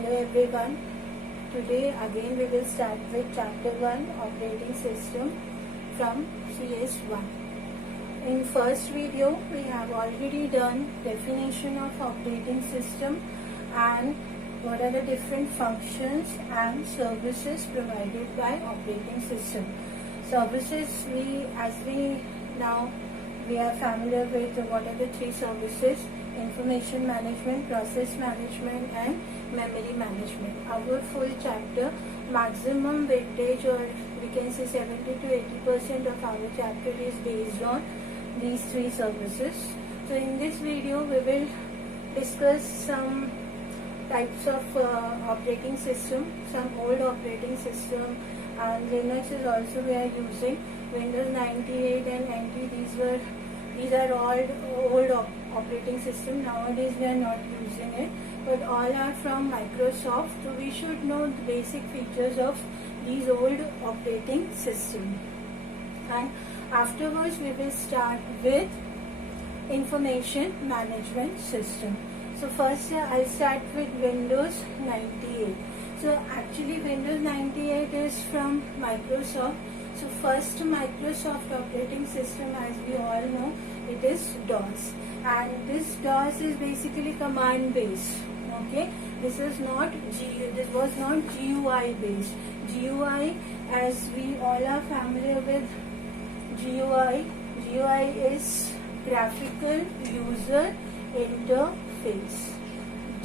Hello everyone. Today again we will start with chapter 1 operating system from CS1. In first video we have already done definition of operating system and what are the different functions and services provided by operating system. Services we are familiar with what are the three services: information management, process management and memory management. Our full chapter, maximum weightage, or we can say 70 to 80% of our chapter is based on these three services. So in this video we will discuss some types of operating system, some old operating system, and Linux is also we are using. Windows 98 and NT, these are all old operating system. Nowadays we are not using it, but all are from Microsoft. So we should know the basic features of these old operating system. And afterwards we will start with information management system. So first I'll start with Windows 98. So actually Windows 98 is from Microsoft. So first Microsoft operating system, as we all know, it is DOS, and this DOS is basically command based. Okay, this was not GUI based. GUI, as we all are familiar with GUI is graphical user interface.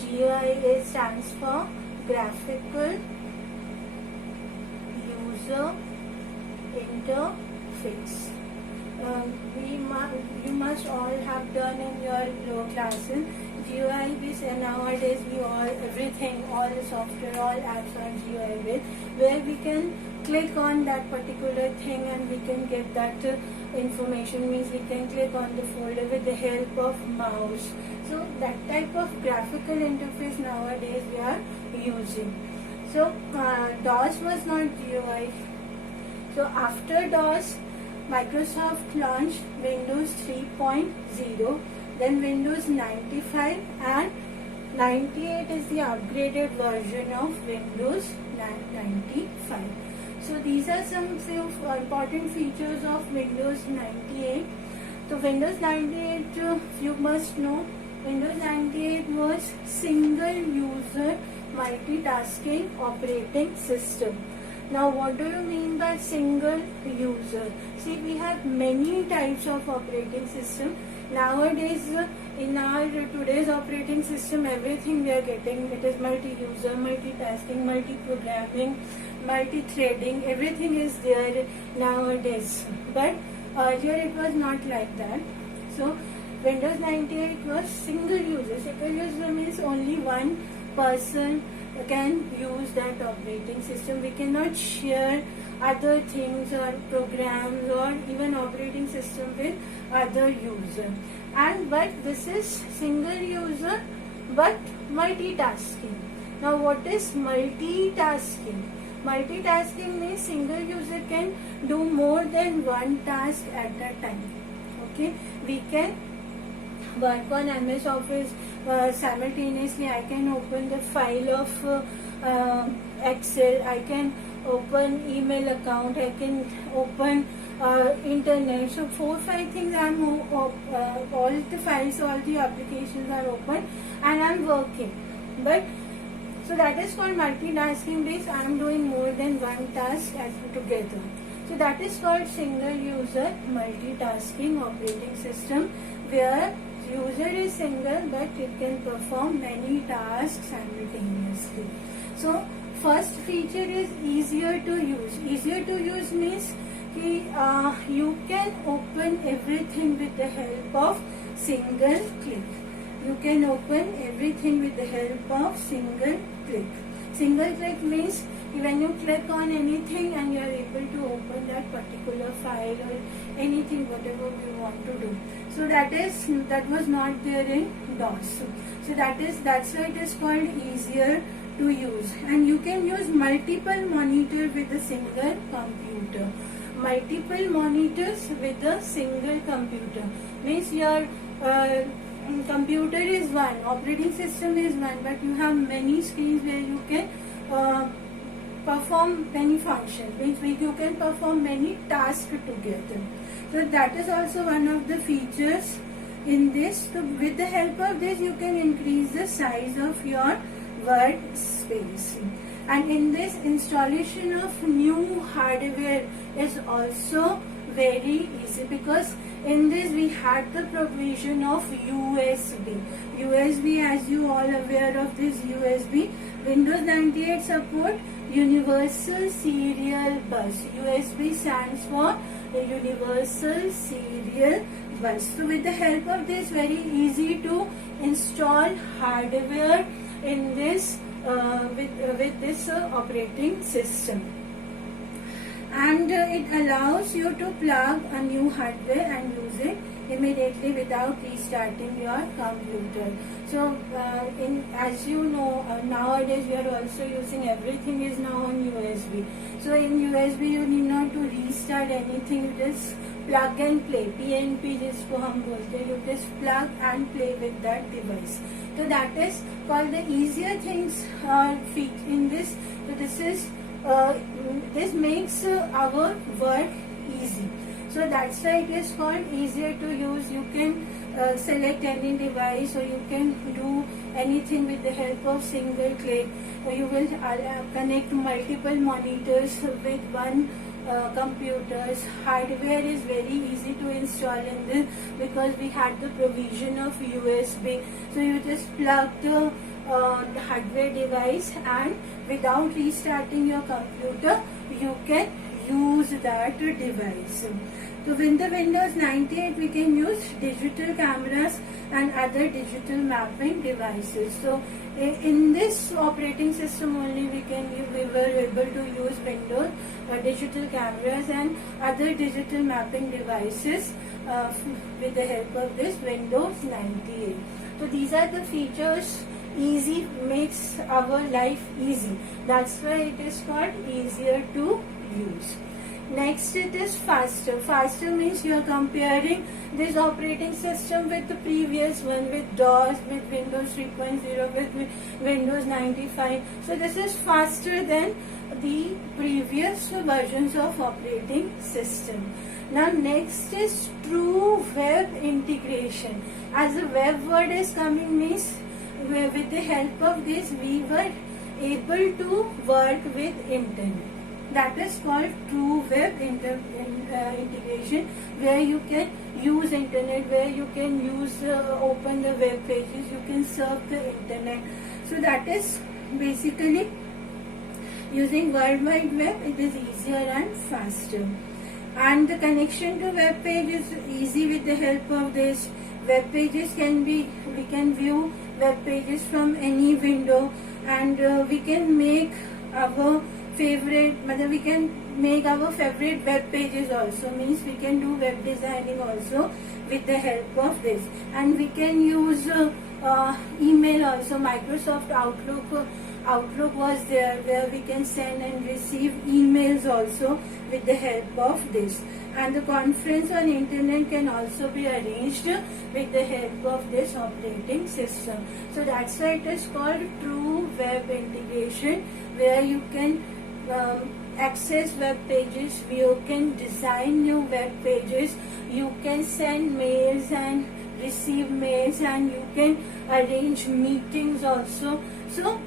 GUI stands for graphical user interface. You must all have done in your lower classes GUI based, and nowadays all the software, all apps are GUI based, where we can click on that particular thing and we can get that information. Means we can click on the folder with the help of mouse. So that type of graphical interface nowadays we are using. So DOS was not GUI. So after DOS, Microsoft launched Windows 3.0, then Windows 95, and 98 is the upgraded version of Windows 95. So these are some important features of Windows 98. So Windows 98, you must know, Windows 98 was single user multitasking operating system. Now what do you mean by single user? See, we have many types of operating system. Nowadays, in our today's operating system, everything we are getting, it is multi-user, multitasking, multi-programming, multi-threading, everything is there nowadays. But earlier it was not like that. So Windows 98 was single user. Single user means only one person can use that operating system. We cannot share other things or programs or even operating system with other user. But this is single user but multitasking. Now what is multitasking? Multitasking means single user can do more than one task at a time. Okay, we can work on MS Office simultaneously. I can open the file of Excel, I can open email account, I can open internet. So 4-5 things all the files, all the applications are open and I'm working. But so that is called multitasking based. I am doing more than one task together. So that is called single user multitasking operating system, where user is single but it can perform many tasks simultaneously. So first feature is easier to use. Easier to use means you can open everything with the help of single click. You can open everything with the help of single click. Single click means when you click on anything and you are able to open that particular file or anything, whatever you want to do. So that was not there in DOS. So that's why it is called easier to use. And you can use multiple monitors with a single computer. Multiple monitors with a single computer means your computer is one, operating system is one, but you have many screens where you can perform many functions, means you can perform many tasks together. So that is also one of the features in this. So with the help of this, you can increase the size of your workspace. And in this, installation of new hardware is also very easy, because in this we had the provision of USB. USB, as you all aware of this USB, Windows 98 support Universal Serial Bus. USB stands for Universal Serial Bus. So with the help of this, very easy to install hardware in this with this operating system. And it allows you to plug a new hardware and use it immediately without restarting your computer. So as you know, nowadays we are also using, everything is now on USB. So in USB you need not to restart anything, you just plug and play, PNP जिसको हम बोलते हैं, you just plug and play with that device. So that is called the easier things in this. So this is this makes our work easy. So that's why it is called easier to use. You can select any device, or you can do anything with the help of single click. Or you will connect multiple monitors with one computers. Hardware is very easy to install in this, because we had the provision of USB. So you just plug the hardware device, and without restarting your computer you can use that device. So with the Windows 98 we can use digital cameras and other digital mapping devices. So in this operating system only we were able to use Windows digital cameras and other digital mapping devices with the help of this Windows 98. So these are the features. Easy makes our life easy. That's why it is called easier to use. Next, it is faster. Faster means you are comparing this operating system with the previous one, with DOS, with Windows 3.0, with Windows 95. So this is faster than the previous versions of operating system. Now next is true web integration. As a web word is coming, means with the help of this we were able to work with internet. That is called true web integration, where you can use internet, where you can use open the web pages, you can surf the internet. So that is basically using World Wide Web. It is easier and faster, and the connection to web page is easy with the help of this. Web pages we can view web pages from any window, and we can make our favorite web pages also, means we can do web designing also with the help of this. And we can use email also. Microsoft Outlook was there, where we can send and receive emails also with the help of this. And the conference on internet can also be arranged with the help of this operating system. So that's why it is called true web integration, where you can access web pages, you can design new web pages, you can send mails and receive mails, and you can arrange meetings also. So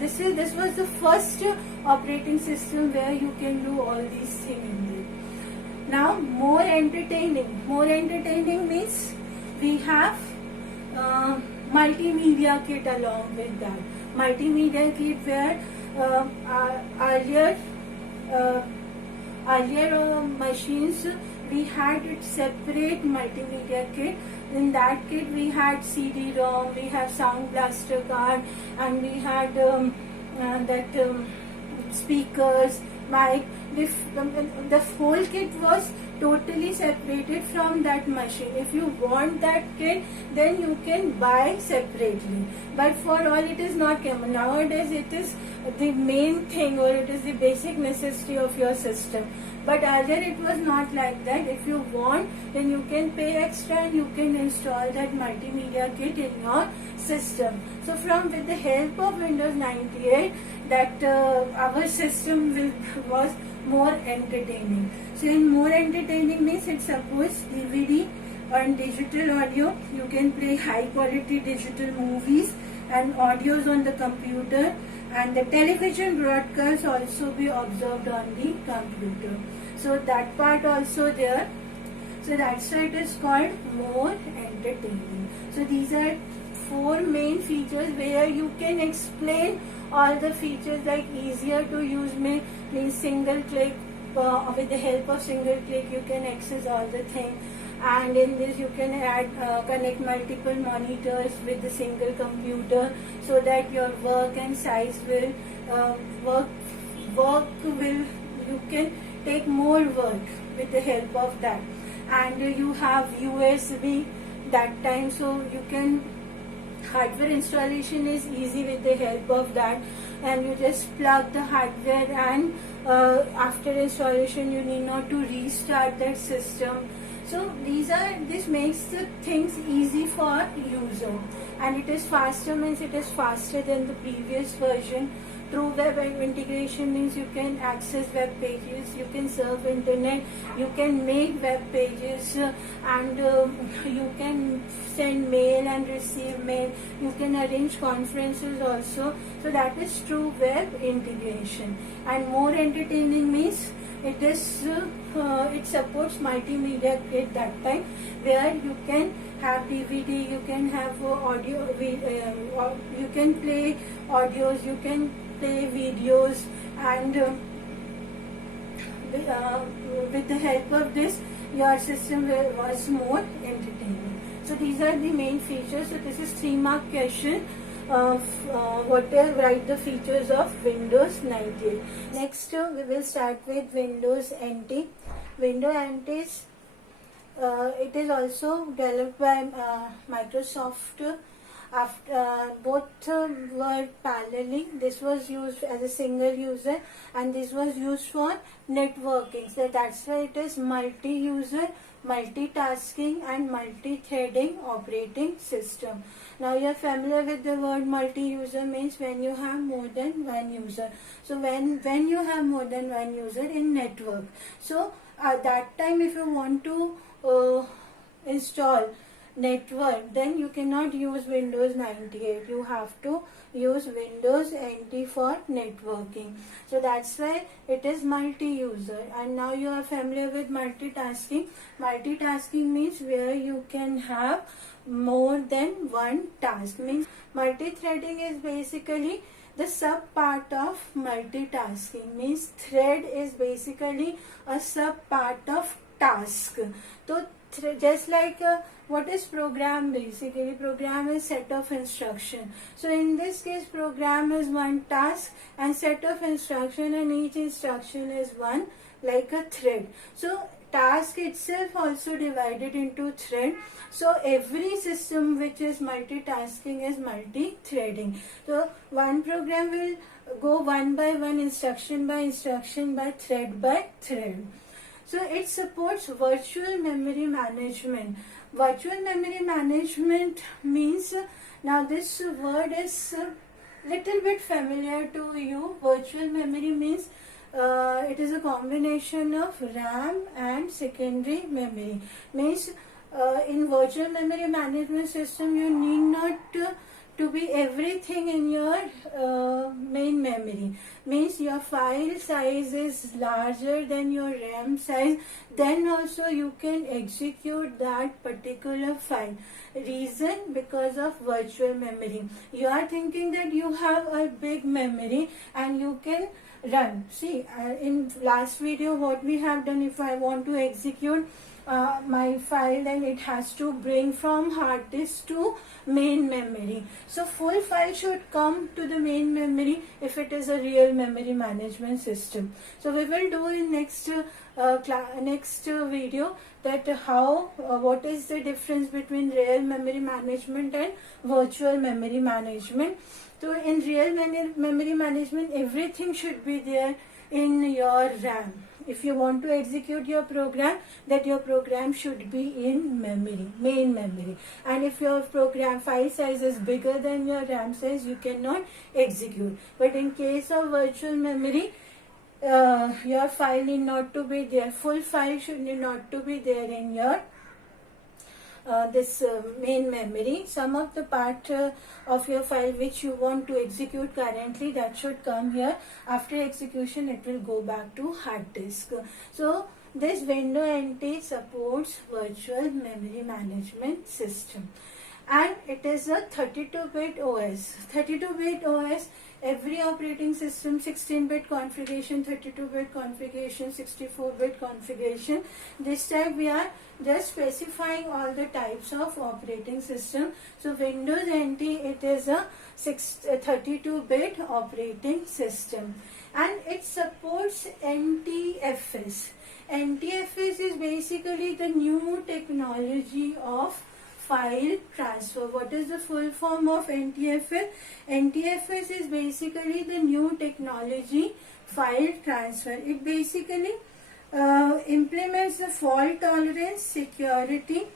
this was the first operating system where you can do all these things. Now more entertaining. More entertaining means we have multimedia kit along with that. Multimedia kit where earlier machines we had it separate multimedia kit. In that kit we had CD-ROM, we have Sound Blaster card, and we had speakers, mic. The whole kit was totally separated from that machine. If you want that kit, then you can buy separately. But for all it is not common. Nowadays it is the main thing, or it is the basic necessity of your system. But earlier it was not like that. If you want, then you can pay extra and you can install that multimedia kit in your system. So with the help of Windows 98, that our system was more entertaining. So in more entertaining means it supports DVD and digital audio. You can play high quality digital movies and audios on the computer, and the television broadcasts also be observed on the computer. So that part also there. So that's why it is called more entertaining. So these are 4 main features where you can explain all the features, like easier to use means single click. With the help of single click you can access all the things, and in this you can connect multiple monitors with the single computer, so that your work and size will you can take more work with the help of that. And you have USB that time, so you can hardware installation is easy with the help of that, and you just plug the hardware, and after installation you need not to restart that system. So this makes the things easy for user, and it is faster, means it is faster than the previous version. Through web integration means you can access web pages, you can surf internet, you can make web pages, and you can send mail and receive mail, you can arrange conferences also. So that is true web integration. And more entertaining means it supports multimedia kit that time, where you can have DVD, you can have audio, you can play audios, you can play videos, and with the help of this your system was more entertaining. So these are the main features. So this is 3-mark question of write the features of Windows 98. Next we will start with Windows NT. Windows NT is it is also developed by Microsoft. After both were paralleling. This was used as a single user, and this was used for networking. So that's why it is multi-user, multitasking and multi-threading operating system. Now you are familiar with the word multi-user, means when you have more than one user. So when you have more than one user in network, so at that time if you want to install network, then you cannot use Windows 98. You have to use Windows NT for networking. So that's why it is multi-user. And now you are familiar with multitasking. Multitasking means where you can have more than one task. Means multi-threading is basically the sub part of multitasking. Means thread is basically a sub part of task. So just like what is program? Basically program is set of instruction. So in this case program is one task and set of instruction, and each instruction is one like a thread. So task itself also divided into thread. So every system which is multitasking is multi-threading. So one program will go one by one, instruction by instruction, by thread. So it supports virtual memory management. Virtual memory management means, now this word is little bit familiar to you. Virtual memory means it is a combination of RAM and secondary memory. Means in virtual memory management system you need not to be everything in your main memory. Means your file size is larger than your RAM size, then also you can execute that particular file. Reason? Because of virtual memory. You are thinking that you have a big memory and you can run. See, in last video what we have done, if I want to execute my file, then it has to bring from hard disk to main memory. So full file should come to the main memory if it is a real memory management system. So we will do in next video that what is the difference between real memory management and virtual memory management. So in real memory management everything should be there in your RAM. if you want to execute your program, that your program should be in memory, main memory. And if your program file size is bigger than your RAM size, you cannot execute. But in case of virtual memory, your file need not to be there, full file should need not to be there in your this main memory. Some of the part of your file which you want to execute currently, that should come here. After execution, it will go back to hard disk. So this Windows NT supports virtual memory management system, and it is a 32-bit OS. 32-bit OS, every operating system, 16-bit configuration, 32-bit configuration, 64-bit configuration. This time we are just specifying all the types of operating system. So Windows NT, it is a 32-bit operating system, and it supports NTFS. NTFS is basically the new technology of file transfer. What is the full form of NTFS? NTFS is basically the new technology file transfer. It basically implements the fault tolerance, security,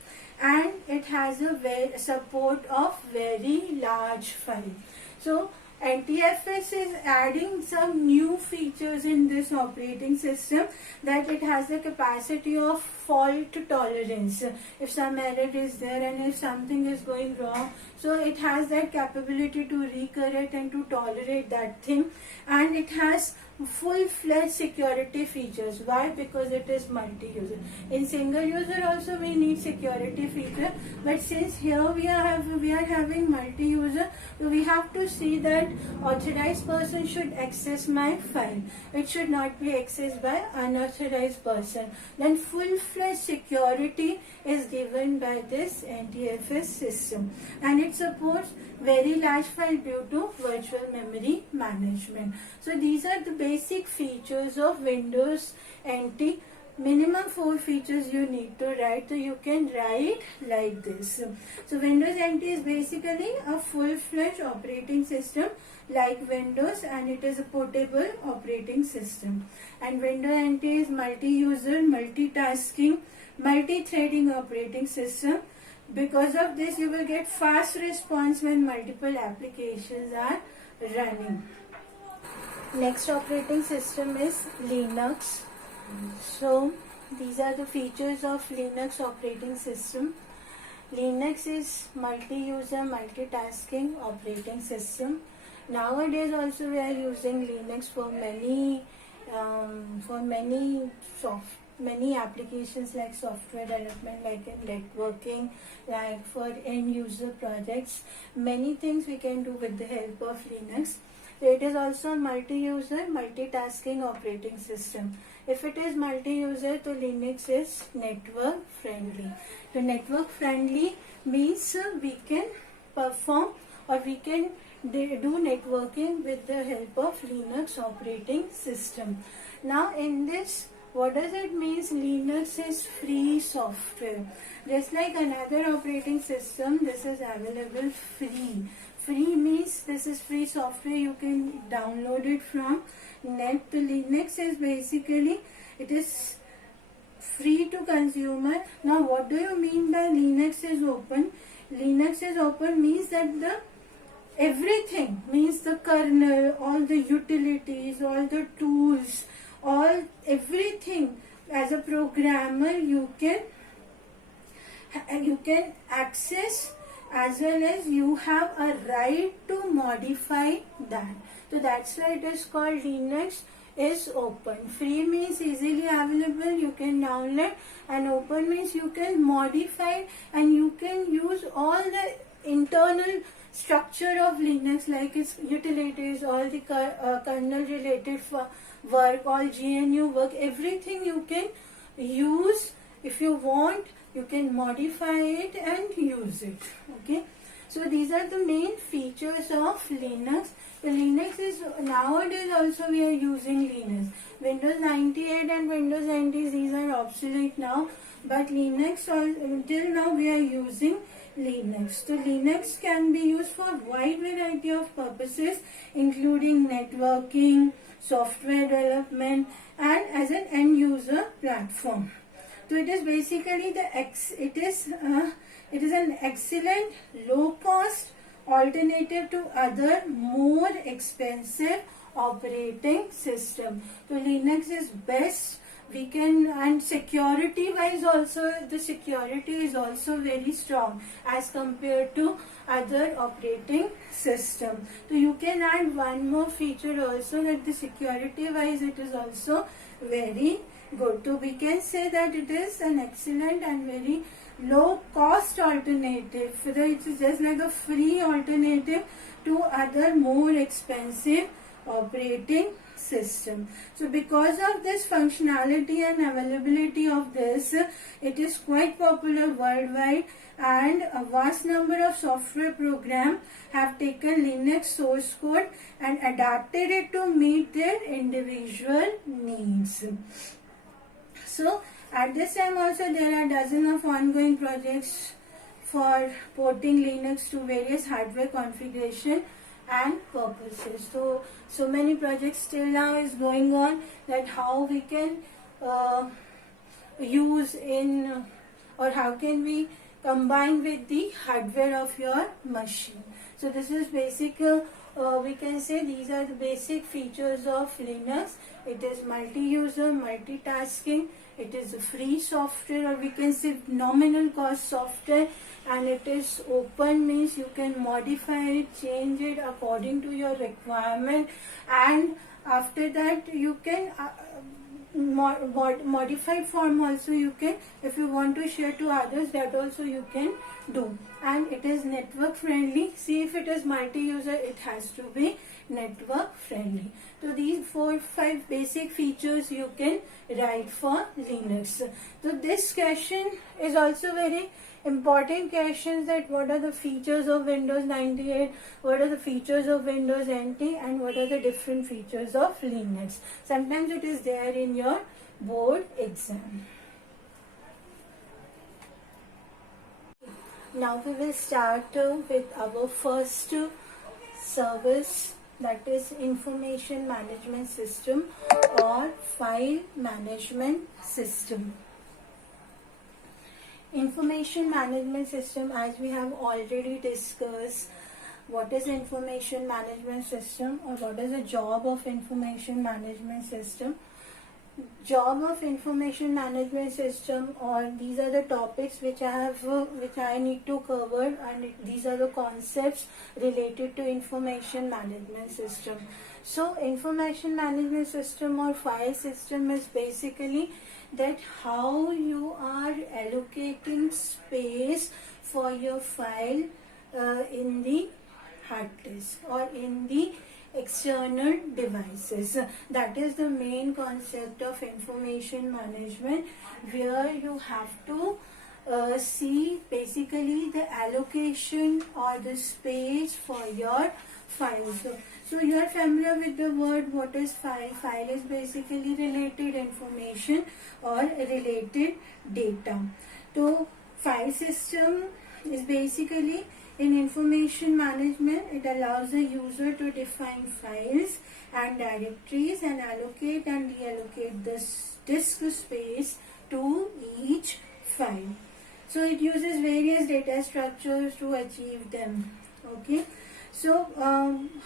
and it has a support of very large file. So NTFS is adding some new features in this operating system, that it has the capacity of fault tolerance. If some error is there and if something is going wrong, so it has that capability to recorrect and to tolerate that thing. And it has full-fledged security features. Why? Because it is multi-user. In single user also we need security feature, but since here we are having multi-user, so we have to see that authorized person should access my file. It should not be accessed by unauthorized person. Then full-fledged security is given by this NTFS system, and it supports very large file due to virtual memory management. So these are the basic features of Windows NT. Minimum 4 features you need to write, so you can write like this. So Windows NT is basically a full-fledged operating system like Windows, and it is a portable operating system. And Windows NT is multi-user, multitasking, multi-threading operating system. Because of this, you will get fast response when multiple applications are running. Next operating system is Linux. So these are the features of Linux operating system. Linux is multi-user, multitasking operating system. Nowadays also we are using Linux for many applications like software development, like networking, like for end user projects. Many things we can do with the help of Linux. It is also a multi-user, multitasking operating system. If it is multi-user, so Linux is network friendly. So network friendly means we can perform or we can do networking with the help of Linux operating system. Now in this, what does it mean? Linux is free software. Just like another operating system, this is available free. Free means this is free software, you can download it from net. The Linux is basically, it is free to consumer. Now what do you mean by Linux is open? Linux is open means that the everything, means the kernel, all the utilities, all the tools, everything as a programmer you can access, as well as you have a right to modify that. So that's why it is called Linux is open. Free means easily available, you can download, and open means you can modify and you can use all the internal structure of Linux, like its utilities, all the kernel related work, all GNU work, everything you can use. If you want, you can modify it and use it. Okay, so these are the main features of Linux. The Linux is, nowadays also we are using Linux. Windows 98 and Windows NT, these are obsolete now, but Linux, until now we are using Linux. So Linux can be used for a wide variety of purposes, including networking, software development, and as an end user platform. So it is basically it is an excellent low cost alternative to other more expensive operating system. So Linux is best. We can, and security wise also, the security is also very strong as compared to other operating system. So you can add one more feature also, that the security wise it is also very good. So we can say that it is an excellent and very low cost alternative. So it is just like a free alternative to other more expensive operating system. So because of this functionality and availability of this, it is quite popular worldwide, and a vast number of software programs have taken Linux source code and adapted it to meet their individual needs. So at this time also there are dozens of ongoing projects for porting Linux to various hardware configuration and purposes. So many projects till now is going on, that how we can use in, or how can we combine with the hardware of your machine. So this is basic, we can say these are the basic features of Linux. It is multi-user, multitasking, it is a free software, or we can say nominal cost software, and it is open, means you can modify it, change it according to your requirement, and after that you can modified form also you can, if you want to share to others, that also you can do. And it is network friendly. See, if it is multi-user, it has to be network friendly. So these 4-5 basic features you can write for Linux. So this question is also very important questions, that what are the features of Windows 98, what are the features of Windows NT, and what are the different features of Linux. Sometimes it is there in your board exam. Now we will start with our first service, that is information management system or file management system. Information management system, as we have already discussed, what is information management system, or what is the job of information management system. Job of information management system, or these are the topics which I need to cover, and these are the concepts related to information management system. So information management system or file system is basically that how you are allocating space for your file in the hard disk or in the external devices. That is the main concept of information management, where you have to see basically the allocation or the space for your files. So you are familiar with the word, what is file? File is basically related information or related data. So file system is basically, in information management, it allows the user to define files and directories and allocate and deallocate this disk space to each file. So it uses various data structures to achieve them. Okay. So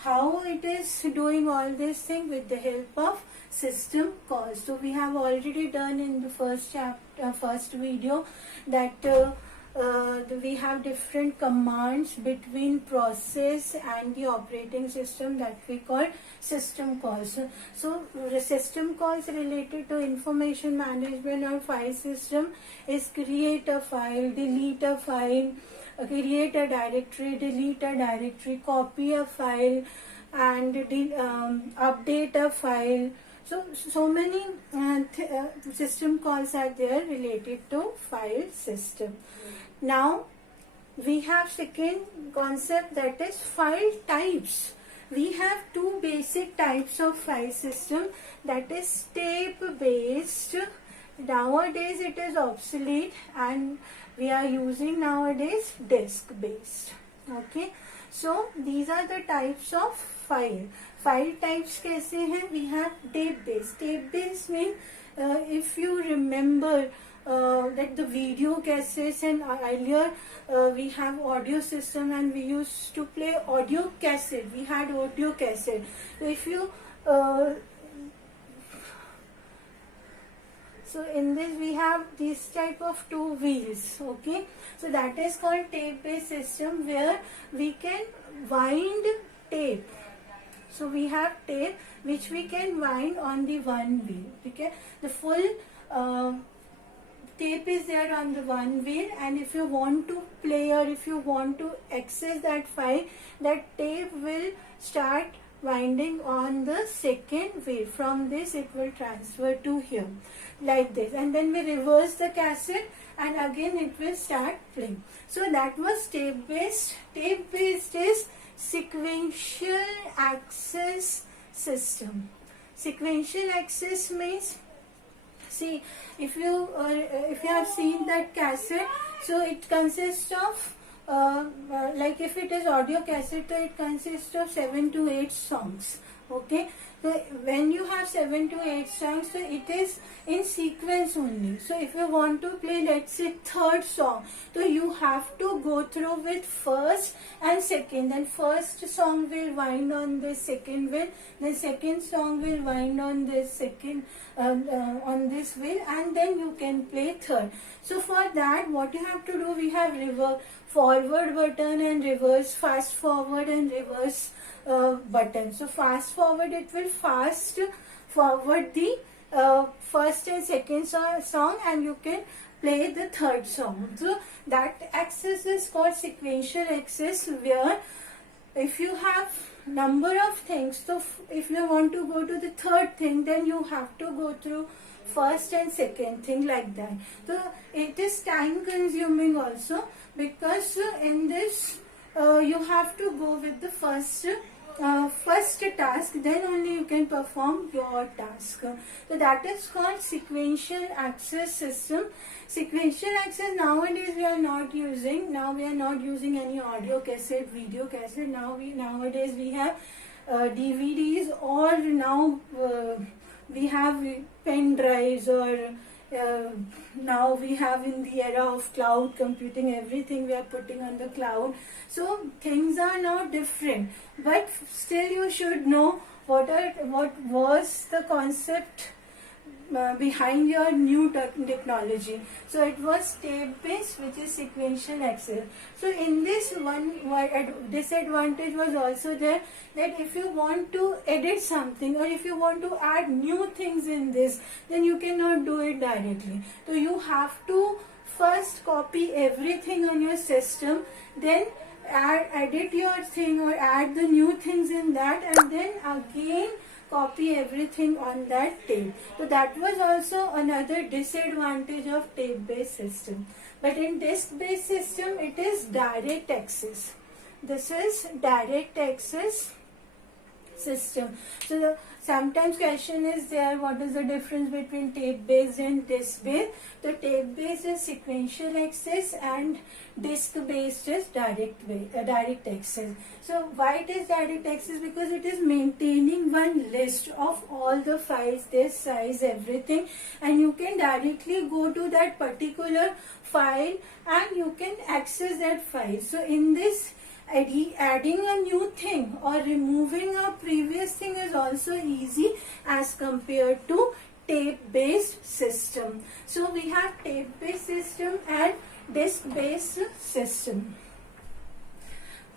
how it is doing all this thing? With the help of system calls. So we have already done in the first video that we have different commands between process and the operating system, that we call system calls. So the system calls related to information management or file system is create a file, delete a file, create a directory, delete a directory, copy a file, and update a file. So many system calls are there related to file system. Now we have second concept, that is file types. We have two basic types of file system, that is tape based. Nowadays it is obsolete, and We are using nowadays disk based. Okay, so these are the types of file. File types कैसे हैं? We have tape based. Tape based means if you remember that the video cassettes, and earlier we have audio system and we used to play audio cassette. We had audio cassette. So if you so in this we have this type of two wheels. Okay, so that is called tape based system, where we can wind tape. So we have tape which we can wind on the one wheel. Okay, the full tape is there on the one wheel, and if you want to play or if you want to access that file, that tape will start winding on the second wheel. From this it will transfer to here like this, and then we reverse the cassette and again it will start playing. So that was tape based. Tape based is sequential access system. Sequential access means, see, if you have seen that cassette, so it consists of like if it is audio cassette, so it consists of 7 to 8 songs. Okay, so when you have 7 to 8 songs, so it is in sequence only. So if you want to play, let's say, third song, so you have to go through with first and second. Then first song will wind on the second wheel, then second song will wind on this second on this wheel, and then you can play third. So for that, what you have to do, we have reverse forward button and reverse, fast forward and reverse button. So fast forward, it will fast forward the first and second song, and you can play the third song. So that access is called sequential access, where if you have number of things, so if you want to go to the third thing, then you have to go through first and second thing, like that. So it is time consuming also, because in this you have to go with the first task, then only you can perform your task. So that is called sequential access system. Sequential access nowadays we are not using. Now we are not using any audio cassette, video cassette. Nowadays we have DVDs, or now we have pen drives, or now we have, in the era of cloud computing, everything we are putting on the cloud. So things are now different, but still you should know what was the concept behind your new technology. So it was tape based, which is sequential access. So in this one disadvantage was also there, that if you want to edit something, or if you want to add new things in this, then you cannot do it directly. So you have to first copy everything on your system, then edit your thing or add the new things in that, and then again copy everything on that tape. So that was also another disadvantage of tape based system. But in disk based system, it is direct access. This is direct access system. So sometimes question is there, what is the difference between tape based and disk based? The tape based is sequential access, and disk based is direct access. So why it is direct access? Because it is maintaining one list of all the files, their size, everything, and you can directly go to that particular file and you can access that file. So in this, adding a new thing or removing a previous thing is also easy as compared to tape based system. So we have tape based system and disk based system,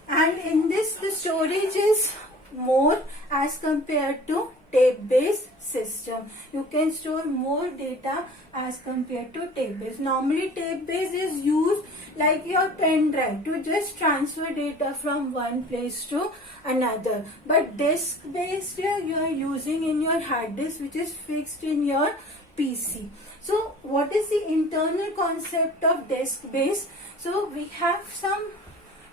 and in this the storage is more as compared to tape based system. You can store more data as compared to tape based. Normally tape based is used like your pen drive to just transfer data from one place to another, but disk based you are using in your hard disk, which is fixed in your PC. So what is the internal concept of disk based? So we have some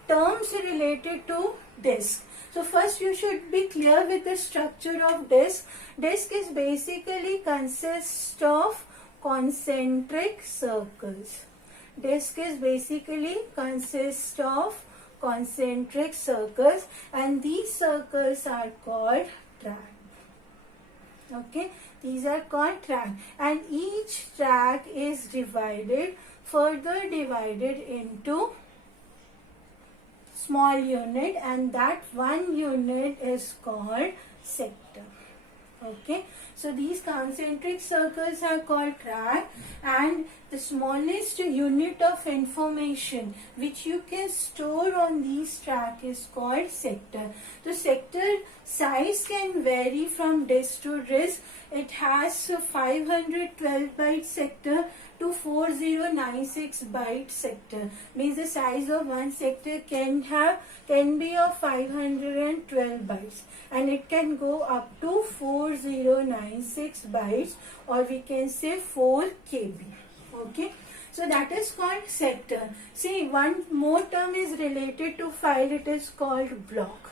terms related to disk. So first you should be clear with the structure of disk. Disk is basically consists of concentric circles. Disk is basically consists of concentric circles, and these circles are called track. Okay, these are called track, and each track is further divided into small unit, and that one unit is called sector. Okay, so these concentric circles are called track, and the smallest unit of information which you can store on these track is called sector. The sector size can vary from disk to disk. It has 512 byte sector to 4096 byte sector. Means the size of one sector can be of 512 bytes, and it can go up to 4096 bytes, or we can say 4 KB. Okay, so that is called sector. See, one more term is related to file. It is called block.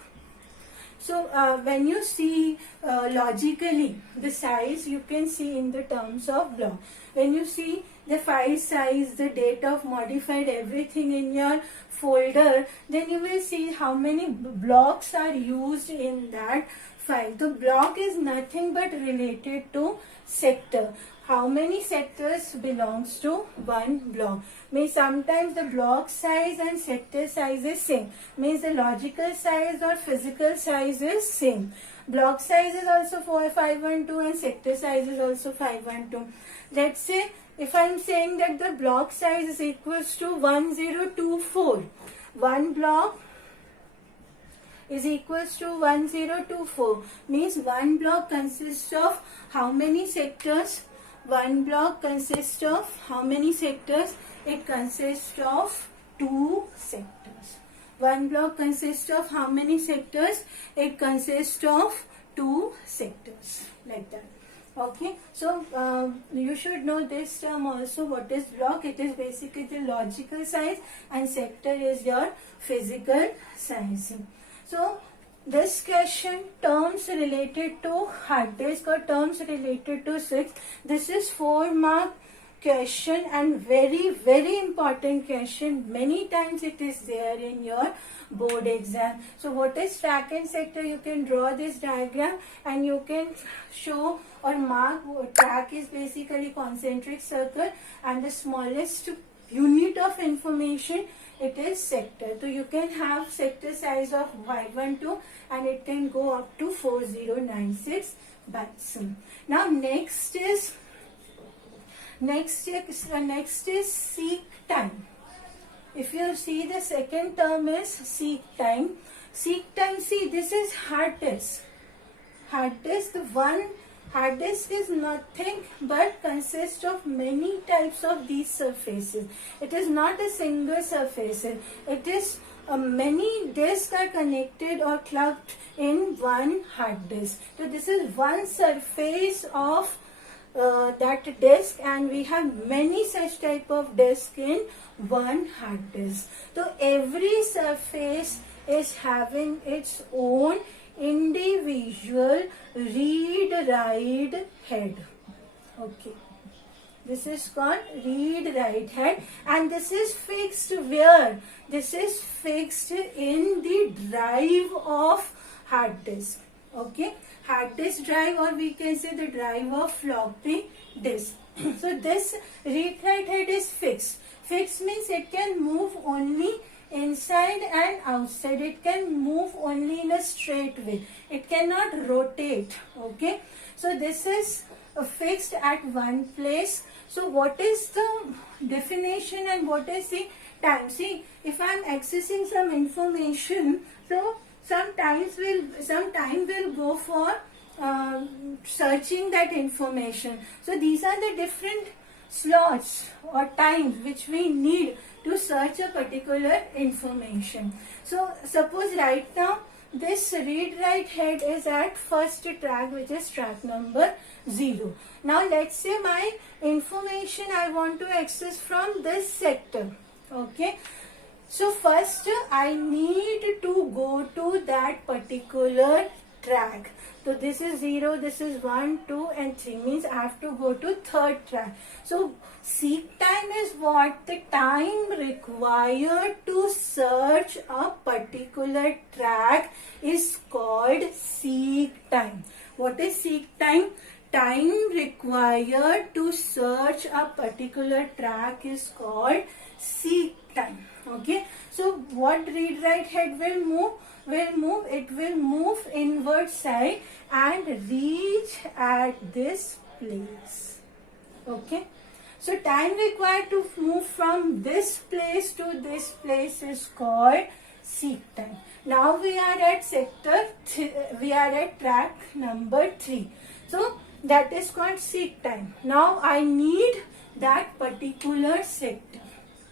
So when you see logically the size, you can see in the terms of block. When you see the file size, the date of modified, everything in your folder, then you will see how many blocks are used in that file. The block is nothing but related to sector. How many sectors belongs to one block? Means sometimes the block size and sector size is same. Means the logical size or physical size is same. Block size is also 512 and sector size is also 512. Let's say if I am saying that the block size is equals to 1024. One block is equals to 1024. Means one block consists of how many sectors? One block consists of how many sectors? It consists of 2 sectors. One block consists of how many sectors? It consists of 2 sectors. Like that. Okay. So, you should know this term also. What is block? It is basically the logical size, and sector is your physical size. So, this question, terms related to hard disk or terms related to 6. This is 4-mark question, and very, very important question. Many times it is there in your board exam. So what is track and sector? You can draw this diagram and you can show or mark. Track is basically concentric circle, and the smallest unit of information, it is sector. So you can have sector size of 512 and it can go up to 4096 bytes. Now next is seek time. If you see, the second term is seek time. Seek time, see, this is hard disk. Hard disk is nothing but consists of many types of these surfaces. It is not a single surface. It is many disks are connected or clubbed in one hard disk. So this is one surface of that disk, and we have many such type of disk in one hard disk. So every surface is having its own individual read-write head. Okay, this is called read-write head, and this is fixed where? This is fixed in the drive of hard disk. Okay, hard disk drive, or we can say the drive of floppy disk. So this read-write head is fixed. Fixed means it can move only inside and outside. It can move only in a straight way. It cannot rotate. Okay, so this is fixed at one place. So what is the definition and what is the time? See, if I am accessing some information, so some time will go for searching that information. So these are the different slots or times which we need to search a particular information. So suppose right now this read-write head is at first track, which is track number 0. Now let's say my information I want to access from this sector. Okay, so first I need to go to that particular track. So this is 0, this is 1, 2 and 3, means I have to go to third track. So seek time is what? The time required to search a particular track is called seek time. What is seek time? Time required to search a particular track is called seek time. Okay, so what read write head will move? It will move inward side and reach at this place. Okay, so time required to move from this place to this place is called seek time. Now we are at we are at track number 3. So that is called seek time. Now I need that particular sector.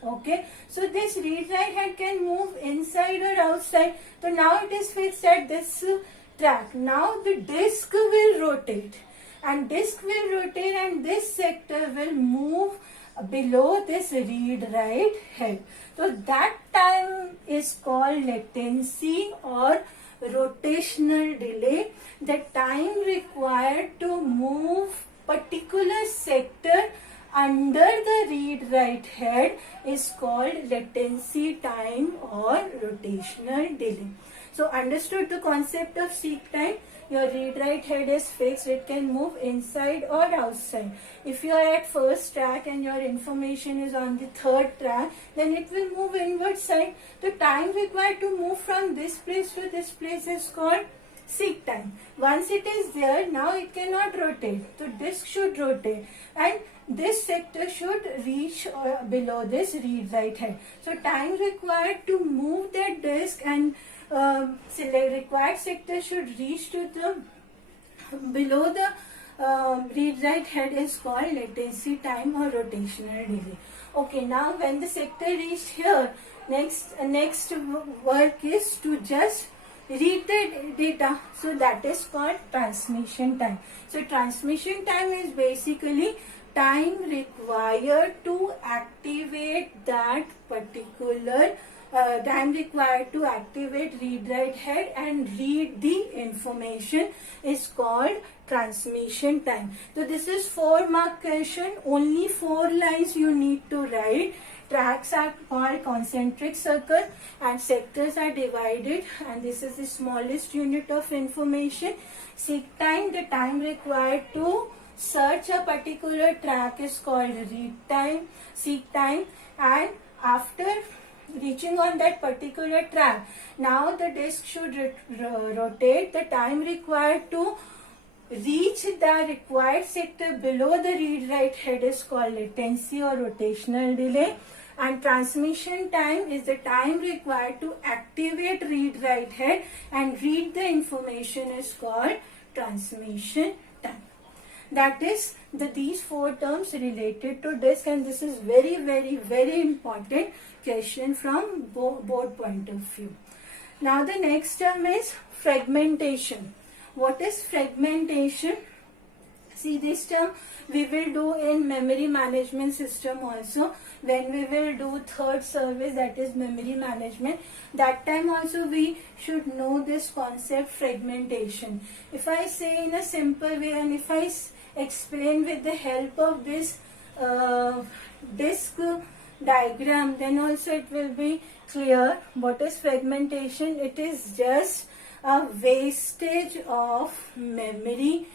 Okay, so this read write head can move inside or outside. So now it is fixed at this track. Now the disc will rotate and this sector will move below this read write head. So that time is called latency or rotational delay. The time required to move particular sector under the read write head is called latency time or rotational delay. So understood the concept of seek time? Your read write head is fixed. It can move inside or outside. If you are at first track and your information is on the third track, then it will move inward side. The time required to move from this place to this place is called seek time. Once it is there, now it cannot rotate. The disc should rotate and this sector should reach below this read write head. So time required to move that disc and required sector should reach to the below the read write head is called latency time or rotational delay. Okay, now when the sector reached here, next work is to just read the data. So that is called transmission time. So transmission time is basically time required to activate that particular time required to activate read write head and read the information is called transmission time. So this is 4-mark question. Only 4 lines you need to write. Tracks are called concentric circle and sectors are divided, and this is the smallest unit of information. Seek time, the time required to search a particular track is called read time, seek time, and after reaching on that particular track, now the disc should rotate. The time required to reach the required sector below the read write head is called latency or rotational delay, and transmission time is the time required to activate read write head and read the information is called transmission time. That is these 4 terms related to disk, and this is very important question from board point of view. Now the next term is fragmentation. What is fragmentation? See, this term we will do in memory management system also. When we will do third service, that is memory management, that time also we should know this concept fragmentation. If I say in a simple way and if I explain with the help of this disk diagram, then also it will be clear. What is fragmentation? It is just a wastage of memory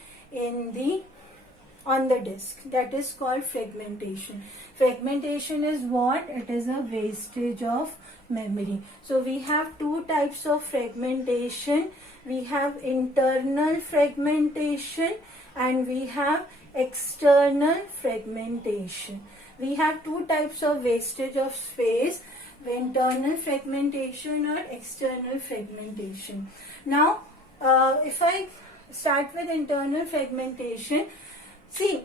on the disk. That is called fragmentation. Fragmentation is what? It is a wastage of memory. So we have 2 types of fragmentation. We have internal fragmentation and we have external fragmentation. We have 2 types of wastage of space: internal fragmentation or external fragmentation. Now, if I start with internal fragmentation, see,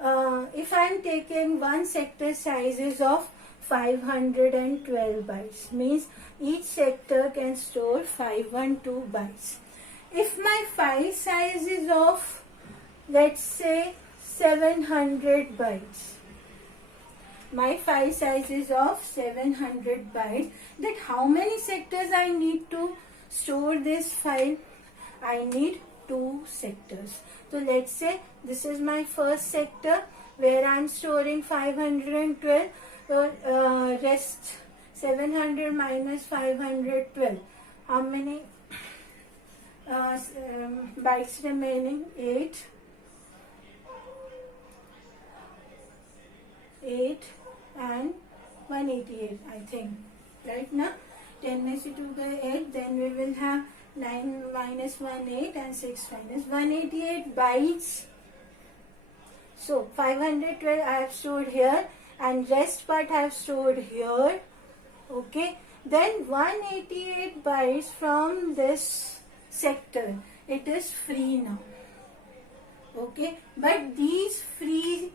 if I am taking one sector sizes of 512 bytes, means each sector can store 512 bytes. If my file size is of, let's say, 700 bytes, my file size is of 700 bytes, that how many sectors I need to store this file? I need 2 sectors. So let's say this is my first sector where I am storing 512. So rest 700 minus 512. How many bytes remaining? 8 and 188, I think. Right now 10 raised to the 8, then we will have 9 minus 1 8 and 6 minus 188 bytes. So 512 I have stored here and rest part I have stored here. Okay, then 188 bytes from this sector, it is free now. Okay, but these free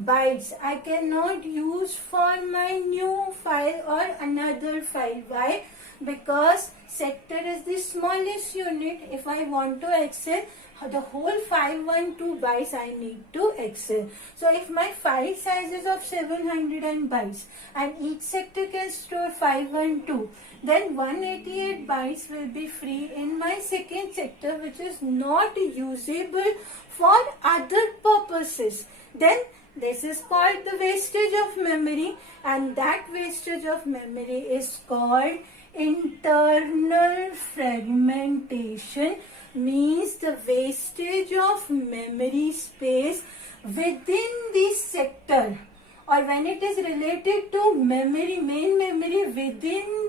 bytes I cannot use for my new file or another file. Why? Because sector is the smallest unit. If I want to access the whole 512 bytes, I need to access. So if my file size is of 700 bytes and each sector can store 512, then 188 bytes will be free in my second sector, which is not usable for other purposes. Then this is called the wastage of memory, and that wastage of memory is called internal fragmentation. Means the wastage of memory space within the sector, or when it is related to memory, main memory, within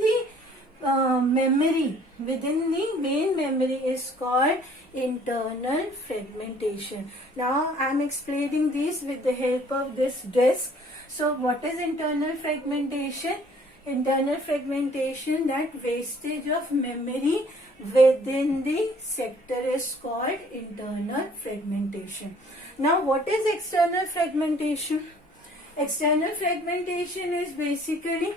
the main memory is called internal fragmentation. Now I am explaining this with the help of this disk. So what is internal fragmentation? Internal fragmentation, that wastage of memory within the sector is called internal fragmentation. Now what is external fragmentation? External fragmentation is basically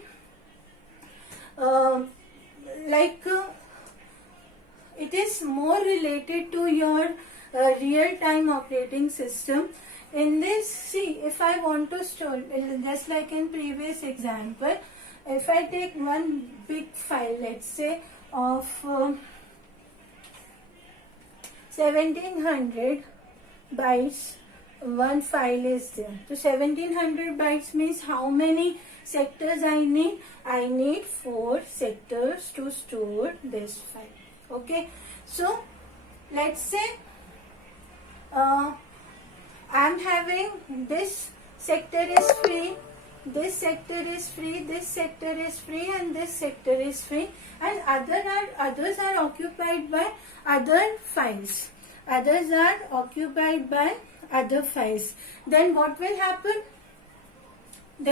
it is more related to your real-time operating system. In this, see, if I want to store, just like in previous example, if I take one big file, let's say of 1700 bytes, one file is there. So 1700 bytes means how many sectors I need? I need 4 sectors to store this file. Okay, so let's say I am having this sector is free, this sector is free, this sector is free, and this sector is free, and others are occupied by other files. Others are occupied by other files. Then what will happen? I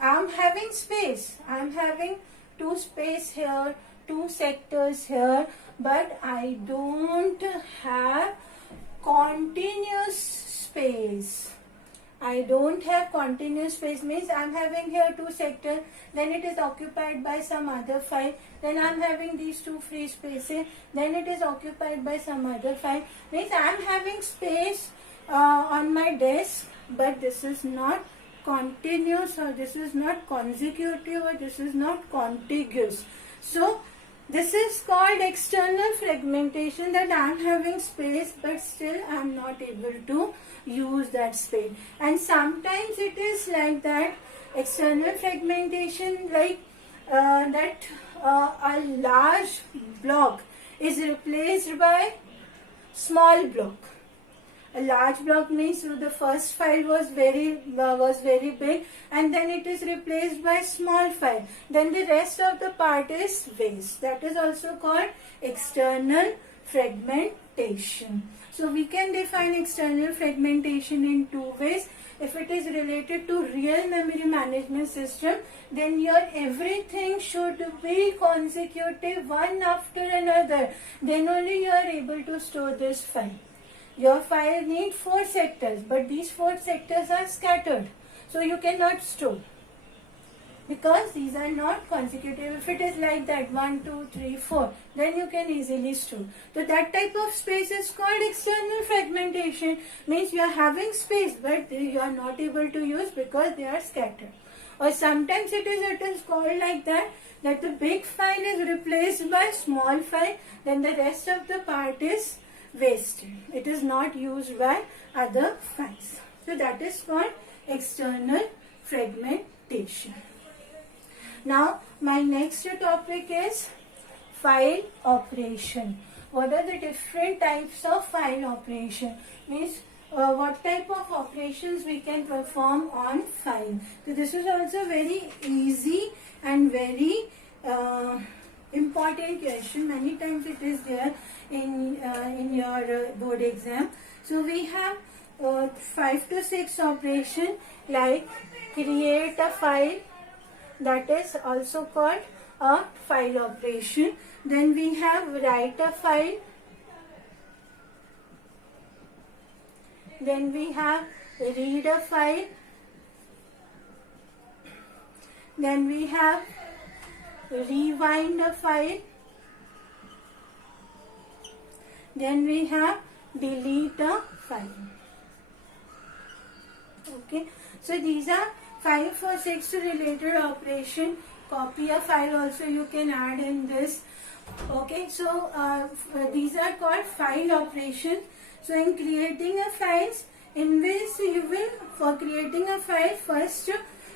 am having space. I am having 2 space here, 2 sectors here, but I don't have continuous space. I don't have continuous space means I am having here 2 sectors, then it is occupied by some other file, then I am having these 2 free spaces, then it is occupied by some other file. Means I am having space on my desk, but this is not continuous, or this is not consecutive, or this is not contiguous. So this is called external fragmentation, that I am having space but still I am not able to use that space. And sometimes it is like that, external fragmentation, like that a large block is replaced by small block. A large block means the first file was very big, and then it is replaced by small file. Then the rest of the part is waste. That is also called external fragmentation. So we can define external fragmentation in 2 ways. If it is related to real memory management system, then your everything should be consecutive, one after another. Then only you are able to store this file. Your file needs 4 sectors, but these 4 sectors are scattered. So you cannot store, because these are not consecutive. If it is like that, 1, 2, 3, 4, then you can easily store. So that type of space is called external fragmentation. Means you are having space, but you are not able to use because they are scattered. or sometimes it is called like that the big file is replaced by small file, then the rest of the part is wasted. It is not used by other files. So that is called external fragmentation. Now my next topic is file operation. What are the different types of file operation? Means what type of operations we can perform on file. So this is also very easy and very important question. Many times it is there in your board exam. So we have 5 to 6 operation like create a file, that is also called a file operation. Then we have write a file. Then we have read a file. Then we have rewind a file. Then we have delete a file. Okay, so these are 5 or 6 related operation. Copy a file also you can add in this. Okay, so these are called file operations. So in creating a files, in which you will, for creating a file, first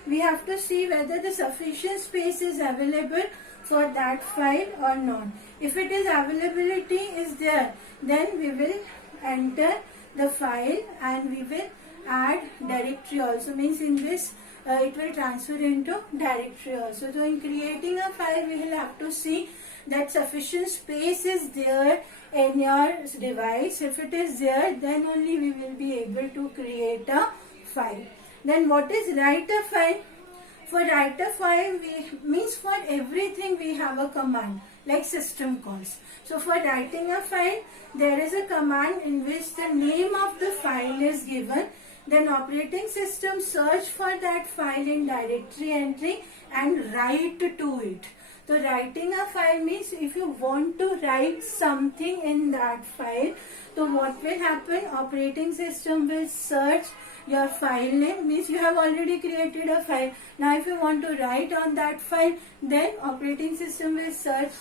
we have to see whether the sufficient space is available for that file or not. If it is availability is there, then we will enter the file and we will add directory also. Means in this it will transfer into directory also. So in creating a file we will have to see that sufficient space is there in your device. If it is there, then only we will be able to create a file. Then what is write a file? For write a file, means for everything we have a command like system calls. So for writing a file, there is a command in which the name of the file is given. Then operating system search for that file in directory entry and write to it. So writing a file means if you want to write something in that file, so what will happen? Operating system will search your file name, means you have already created a file. Now if you want to write on that file, then operating system will search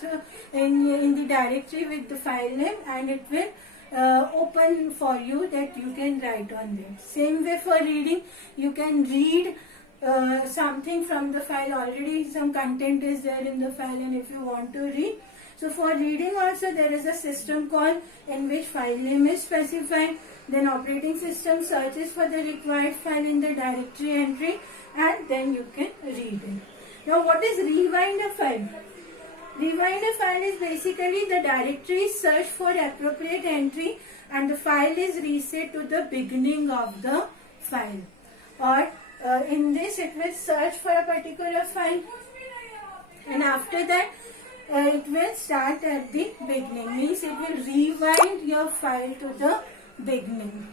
in the directory with the file name and it will open for you that you can write on there. Same way for reading, you can read something from the file. Already some content is there in the file and if you want to read. So for reading also there is a system call in which file name is specified. Then operating system searches for the required file in the directory entry and then you can read it. Now what is rewind a file? Rewind a file is basically the directory search for appropriate entry and the file is reset to the beginning of the file. Or in this it will search for a particular file and after that it will start at the beginning. Means it will rewind your file to the beginning.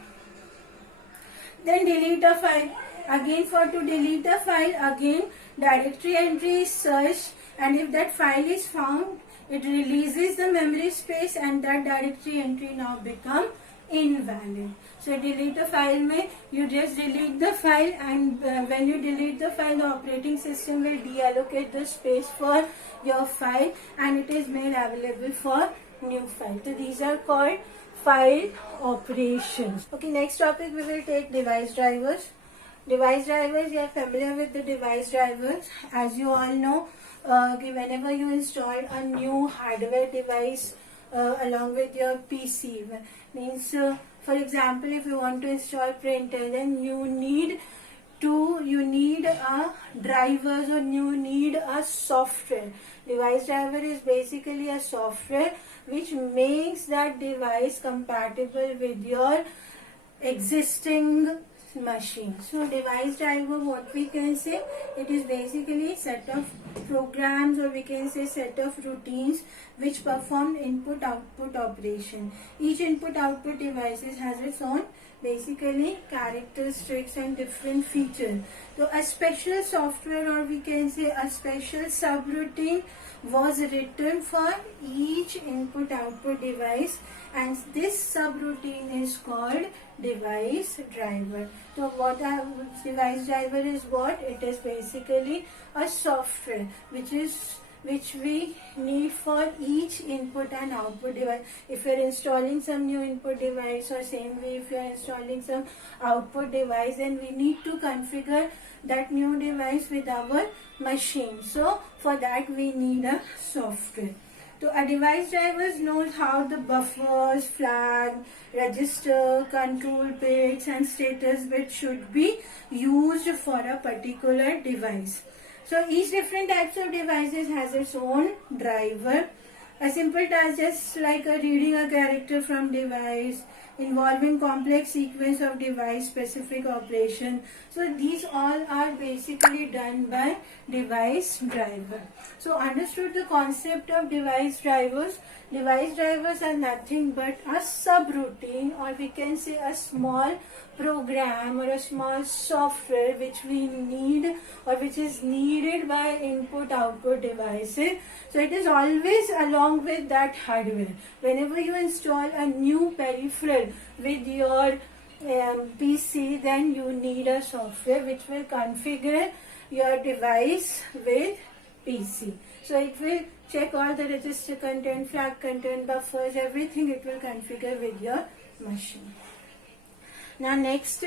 Then delete a file. Again for to delete a file, again directory entry is searched and if that file is found, it releases the memory space and that directory entry now become invalid. So delete a file may you just delete the file and when you delete the file, the operating system will deallocate the space for your file and it is made available for new file. So these are called file operations. Okay, next topic we will take device drivers. Device drivers, you are familiar with the device drivers. As you all know, whenever you install a new hardware device along with your PC, means for example if you want to install printer, then you need a drivers or you need a software. Device driver is basically a software which makes that device compatible with your existing machine. So device driver, what we can say, it is basically a set of programs or we can say set of routines which perform input output operation. Each input output devices has its own basically characteristics and different features. So a special software, or we can say a special subroutine, was written for each input output device, and this subroutine is called device driver. So what a device driver is, what it is, basically a software which we need for each input and output device. If you are installing some new input device, or same way if you are installing some output device, then we need to configure that new device with our machine. So for that we need a software. So a device driver knows how the buffers, flag, register, control bits and status bits should be used for a particular device. So each different types of devices has its own driver. A simple task just like reading a character from device, involving complex sequence of device specific operation. So these all are basically done by device driver. So understood the concept of device drivers. Device drivers are nothing but a subroutine, or we can say a small program or a small software which we need, or which is needed by input output devices. So it is always along with that hardware. Whenever you install a new peripheral with your PC, then you need a software which will configure your device with PC. So it will check all the register content, flag content, buffers, everything it will configure with your machine. Now next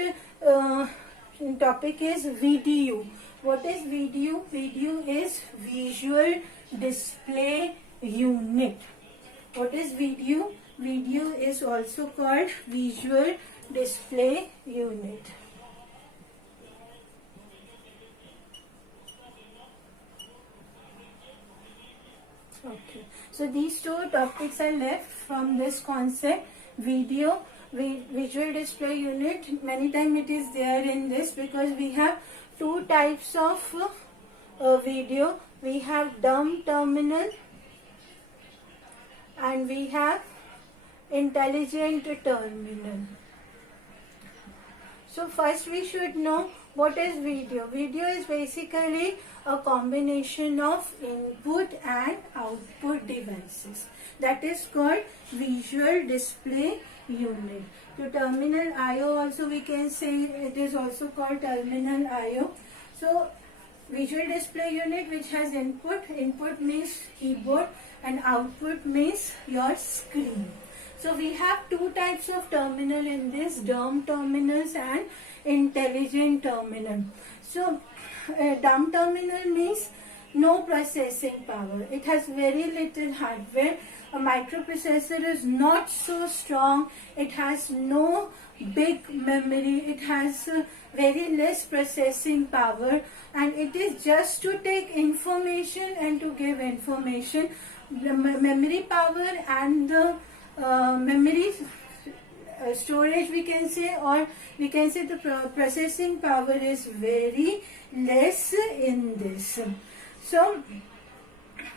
topic is VDU. What is VDU? VDU is Visual Display Unit. What is VDU? VDU is also called Visual Display Unit. Okay, so these two topics are left from this concept. Video, visual display unit, many times it is there in this, because we have two types of video. We have dumb terminal and we have intelligent terminal. So first we should know what is video. Video is basically a combination of input and output devices. That is called visual display unit. So terminal I/O also we can say, it is also called terminal I/O. So visual display unit which has input means keyboard and output means your screen. So we have two types of terminal in this, dumb terminals and intelligent terminal. So dumb terminal means no processing power. It has very little hardware. A microprocessor is not so strong. It has no big memory. It has very less processing power, and it is just to take information and to give information. The memory power and the memory storage we can say, or we can say the processing power is very less in this. So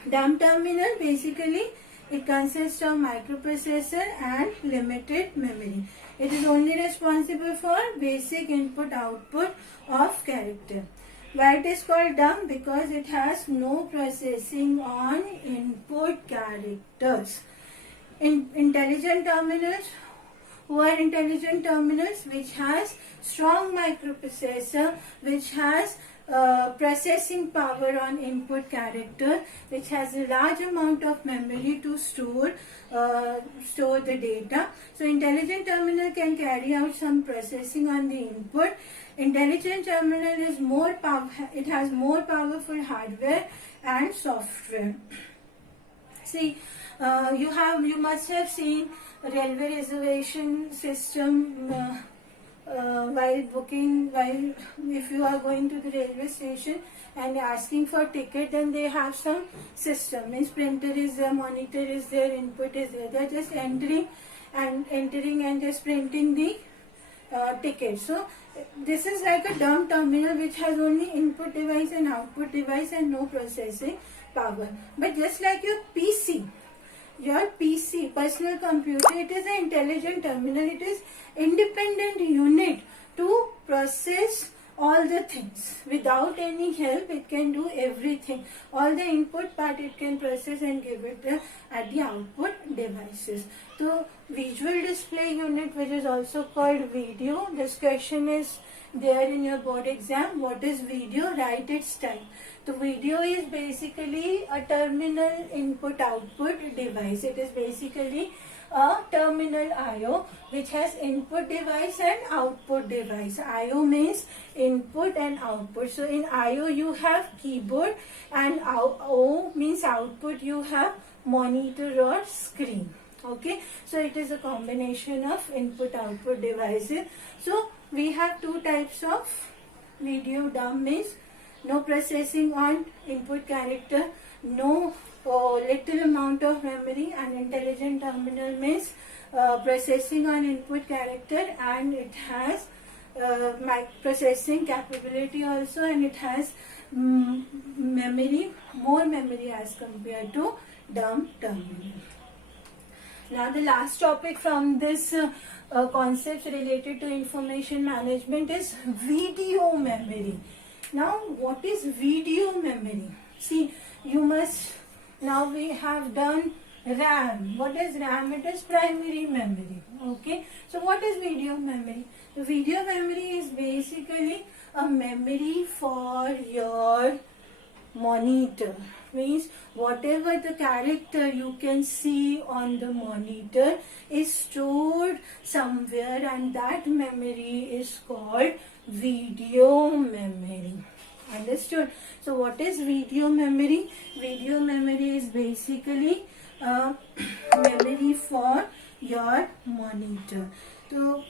dumb terminal basically it consists of microprocessor and limited memory. It is only responsible for basic input output of character. Why it is called dumb? Because it has no processing on input characters. Intelligent terminals, who are intelligent terminals, which has strong microprocessor, which has processing power on input character, which has a large amount of memory to store the data. So intelligent terminal can carry out some processing on the input. Intelligent terminal is more it has more powerful hardware and software. See, you must have seen railway reservation system while booking, if you are going to the railway station and asking for ticket, then they have some system, means printer is there, monitor is there, input is there. They are just entering and just printing the ticket. So this is like a dumb terminal which has only input device and output device and no processing power. But just like your PC, your PC, personal computer, it is an intelligent terminal. It is independent unit to process all the things. Without any help, it can do everything. All the input part it can process and give it at the output devices. So visual display unit, which is also called video. This question is there in your board exam. What is video? Write its type. The video is basically a terminal input output device. It is basically a terminal I/O which has input device and output device. I/O means input and output. So in I/O you have keyboard, and O means output, you have monitor or screen. Okay, so it is a combination of input output devices. So we have two types of video. Dumb means no processing on input character, no little amount of memory, and intelligent terminal means processing on input character, and it has processing capability also, and it has memory, more memory as compared to dumb terminal. Now the last topic from this concepts related to information management is video memory. Now what is video memory? See, you must, now we have done RAM. What is RAM? It is primary memory. Okay, so what is video memory? The video memory is basically a memory for your monitor. Means whatever the character you can see on the monitor is stored somewhere, and that memory is called video memory. Understood? So what is video memory? Video memory is basically memory for your monitor. So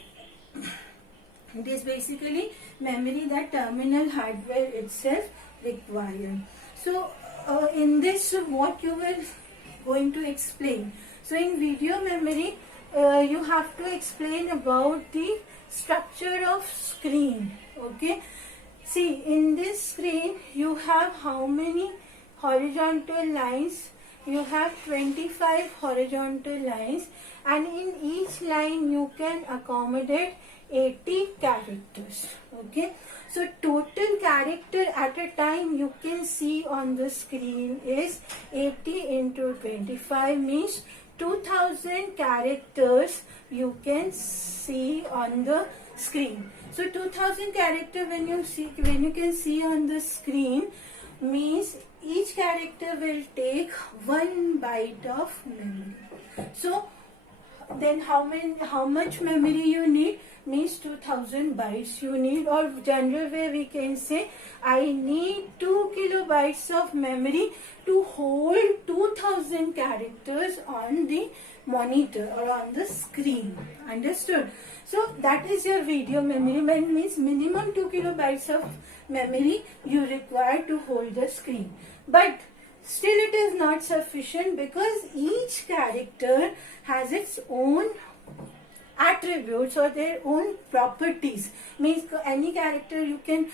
it is basically memory that terminal hardware itself required. So in this, what you will going to explain. So in video memory, you have to explain about the structure of screen. Okay, see, in this screen you have how many horizontal lines? You have 25 horizontal lines, and in each line you can accommodate 80 characters. Okay, so total character at a time you can see on the screen is 80 into 25 means 2000 characters you can see on the screen. So 2000 character when you can see on the screen means each character will take 1 byte of memory. So then how much memory you need? Means 2000 bytes you need, or general way we can say I need 2 kilobytes of memory to hold 2000 characters on the monitor or on the screen. Understood? So that is your video memory. Means minimum 2 kilobytes of memory you require to hold the screen. But still it is not sufficient, because each character has its own attributes or their own properties. Means any character you can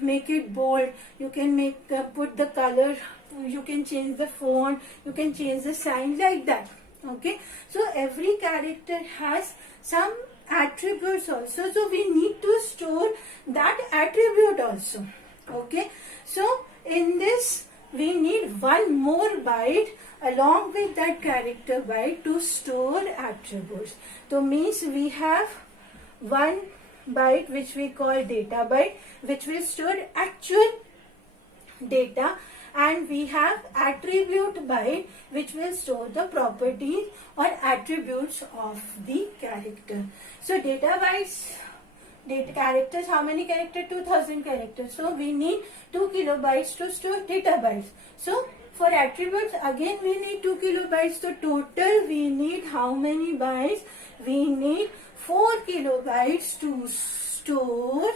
make it bold, you can put the color, you can change the font, you can change the sign, like that. Okay, so every character has some attributes also, so we need to store that attribute also. Okay, so in this we need 1 more byte along with that character byte to store attributes. So means we have 1 byte which we call data byte, which will store actual data, and we have attribute byte which will store the properties or attributes of the character. So data bytes, data characters, how many characters? 2000 characters. So we need 2 kilobytes to store data bytes. So for attributes again we need 2 kilobytes. So total we need how many bytes? We need 4 kilobytes to store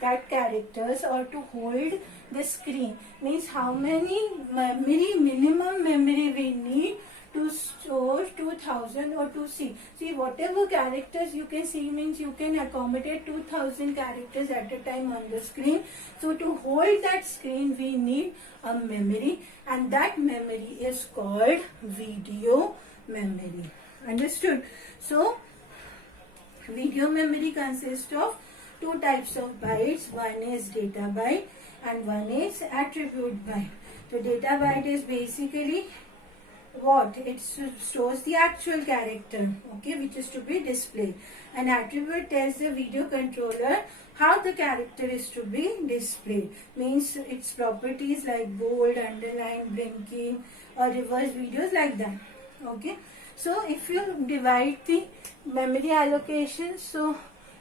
that characters or to hold the screen. Means how many memory, minimum memory we need to store 2000 or to see. See, whatever characters you can see means you can accommodate 2000 characters at a time on the screen. So to hold that screen we need a memory, and that memory is called video memory. Understood? So video memory consists of two types of bytes. One is data byte and one is attribute byte. So data byte is basically what? It stores the actual character, okay, which is to be displayed. An attribute tells the video controller how the character is to be displayed. Means its properties like bold, underline, blinking or reverse videos like that. Okay. So if you divide the memory allocation, so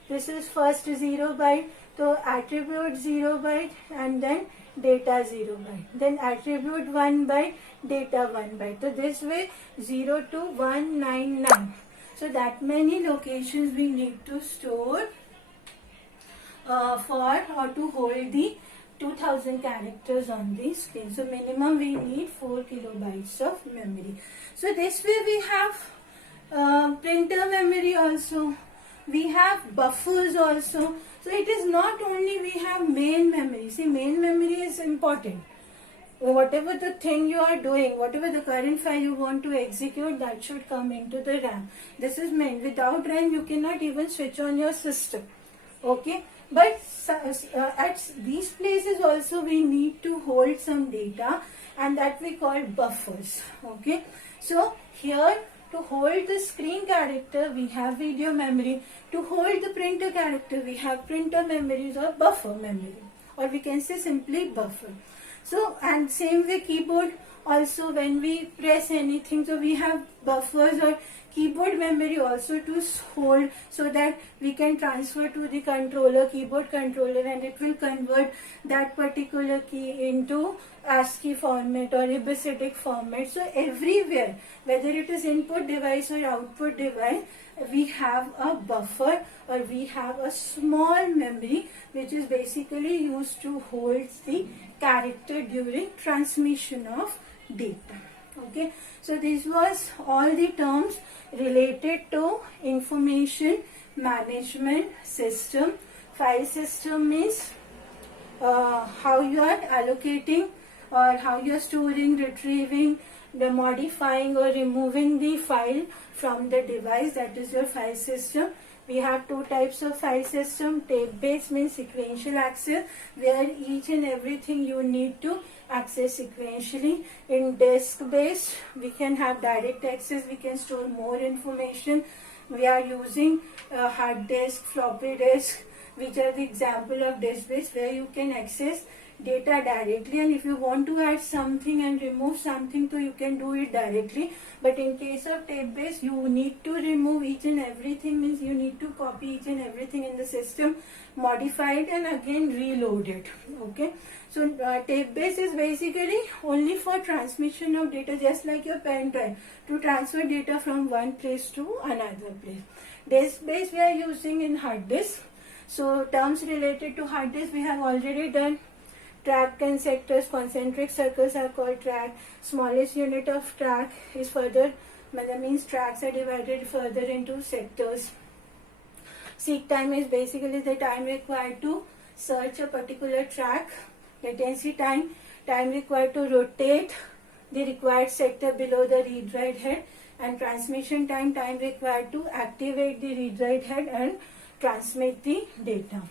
this is first 0 byte, so attribute 0 byte and then data 0 byte. Then attribute 1 byte, data 1 byte. So this way 0 to 199. So that many locations we need to store for or to hold the 2000 characters on the screen. So minimum we need 4 kilobytes of memory. So this way we have printer memory also. We have buffers also. So it is not only we have main memory. See, main memory is important. Whatever the thing you are doing, whatever the current file you want to execute, that should come into the RAM. This is main. Without RAM you cannot even switch on your system. Okay. But at these places also we need to hold some data, and that we call buffers. Okay. So here to hold the screen character we have video memory. To hold the printer character we have printer memories or buffer memory, or we can say simply buffer. So and same way keyboard also, when we press anything, so we have buffers or keyboard memory also to hold, so that we can transfer to the controller, keyboard controller, and it will convert that particular key into ASCII format or ABCDic format. So everywhere, whether it is input device or output device, we have a buffer or we have a small memory which is basically used to hold the character during transmission of data. Okay, so this was all the terms related to information management system. File system means how you are allocating or how you are storing, retrieving, the modifying or removing the file from the device. That is your file system. We have two types of file system. Tape based means sequential access, where each and everything you need to access sequentially. In disk based, we can have direct access, we can store more information. We are using hard disk, floppy disk, which are the example of disk based, where you can access data directly, and if you want to add something and remove something, so you can do it directly. But in case of tape based, you need to remove each and everything, means you need to copy each and everything in the system, modify it and again reload it. Okay, so tape based is basically only for transmission of data, just like your pen drive, to transfer data from one place to another place. Disk based we are using in hard disk. So terms related to hard disk we have already done. Track and sectors, concentric circles are called track. Smallest unit of track is further, that means tracks are divided further into sectors. Seek time is basically the time required to search a particular track. Latency time, time required to rotate the required sector below the read-write head. And transmission time, time required to activate the read-write head and transmit the data.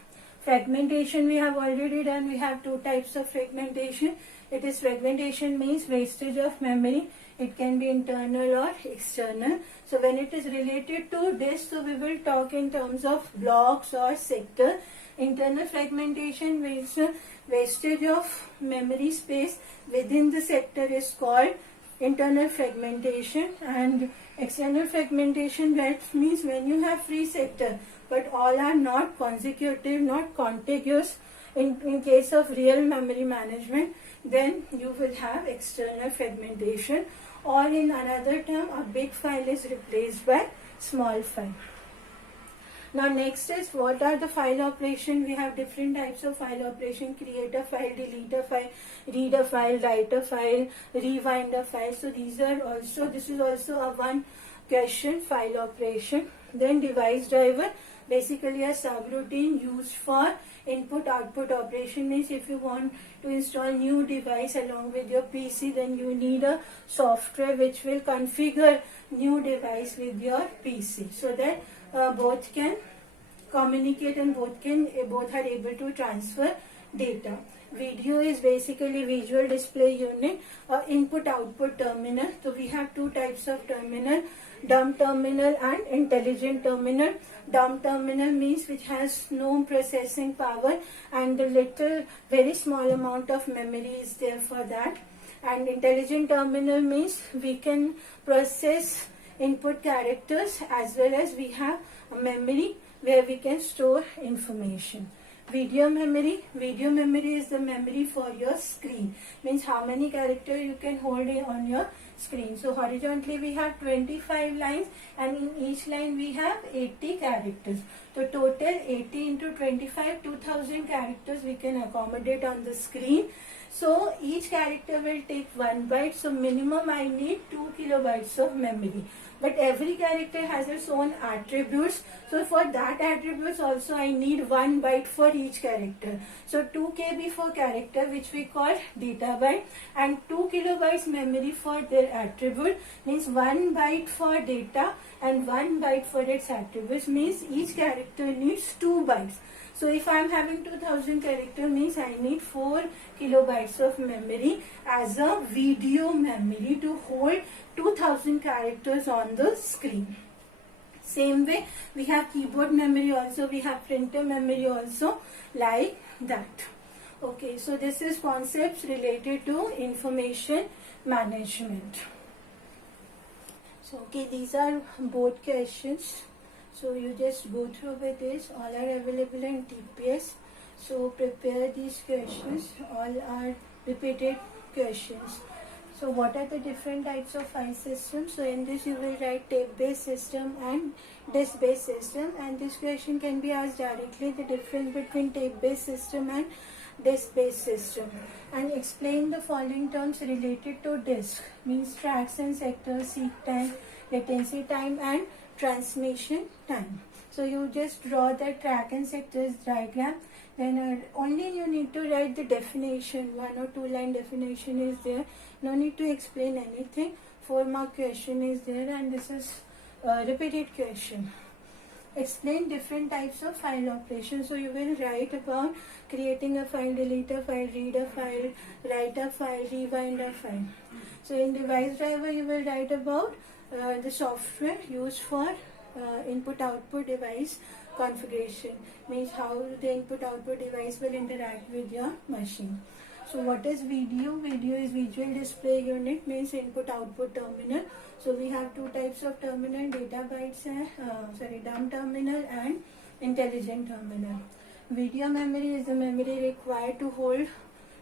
Fragmentation we have already done. We have two types of fragmentation. It is fragmentation means wastage of memory. It can be internal or external. So when it is related to disk, so we will talk in terms of blocks or sector. Internal fragmentation means wastage of memory space within the sector is called internal fragmentation. And external fragmentation, that means when you have free sector but all are not consecutive, not contiguous. In case of real memory management, then you will have external fragmentation, or in another term, a big file is replaced by small file. Now next is what are the file operation. We have different types of file operation: create a file, delete a file, read a file, write a file, rewind a file. So this is also a one question, file operation. Then device driver, basically a subroutine used for input output operation. Means if you want to install new device along with your PC, then you need a software which will configure new device with your PC, so that both can communicate and both are able to transfer data. Video is basically visual display unit, input output terminal. So we have two types of terminal: dumb terminal and intelligent terminal. Dumb terminal means which has no processing power and a very small amount of memory is there for that. And intelligent terminal means we can process input characters as well as we have a memory where we can store information. Video memory is the memory for your screen, means how many characters you can hold on your screen. So horizontally we have 25 lines and in each line we have 80 characters. So total 80 into 25, 2000 characters we can accommodate on the screen. So each character will take 1 byte. So minimum I need 2 kilobytes of memory. But every character has its own attributes. So for that attributes also I need 1 byte for each character. So 2 KB for character, which we call data byte, and 2 kilobytes memory for their attribute, means 1 byte for data and 1 byte for its attributes, means each character needs 2 bytes. So if I am having 2000 character, means I need 4 kilobytes of memory as a video memory to hold 2000 characters on the screen. Same way we have keyboard memory also, we have printer memory also, like that. Okay, so this is concepts related to information management. So okay, these are board questions. So you just go through with this. All are available in TPS. So prepare these questions. All are repeated questions. So what are the different types of file systems? So in this you will write tape-based system and disk-based system. And this question can be asked directly, the difference between tape-based system and disk-based system. And explain the following terms related to disk. Means tracks and sectors, seek time, latency time and transmission time. So you just draw the track and sectors diagram. Then only you need to write the definition. 1 or 2 line definition is there. No need to explain anything. 4 mark question is there, and this is a repeated question. Explain different types of file operations. So you will write about creating a file, delete a file, read a file, write a file, rewind a file. So in device driver you will write about the software used for input output device configuration, means how the input output device will interact with your machine. So what is video? Video is visual display unit, means input output terminal. So we have two types of terminal, data bytes and dumb terminal and intelligent terminal. Video memory is the memory required to hold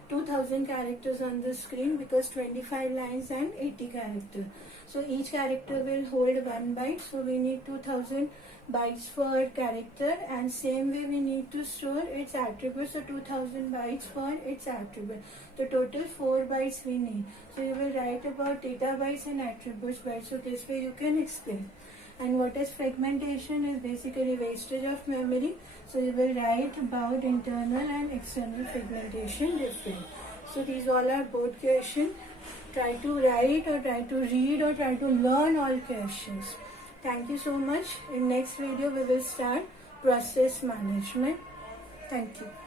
2000 characters on the screen, because 25 lines and 80 characters. So each character will hold 1 byte. So we need 2000 bytes for character, and same way we need to store its attributes. So 2000 bytes for its attribute. The total 4 bytes we need. So you will write about data bytes and attributes bytes. So this way you can explain. And what is fragmentation? Is basically wastage of memory. So you will write about internal and external fragmentation different. So these all are board questions. Try to write or try to read or try to learn all questions. Thank you so much. In next video we will start process management. Thank you.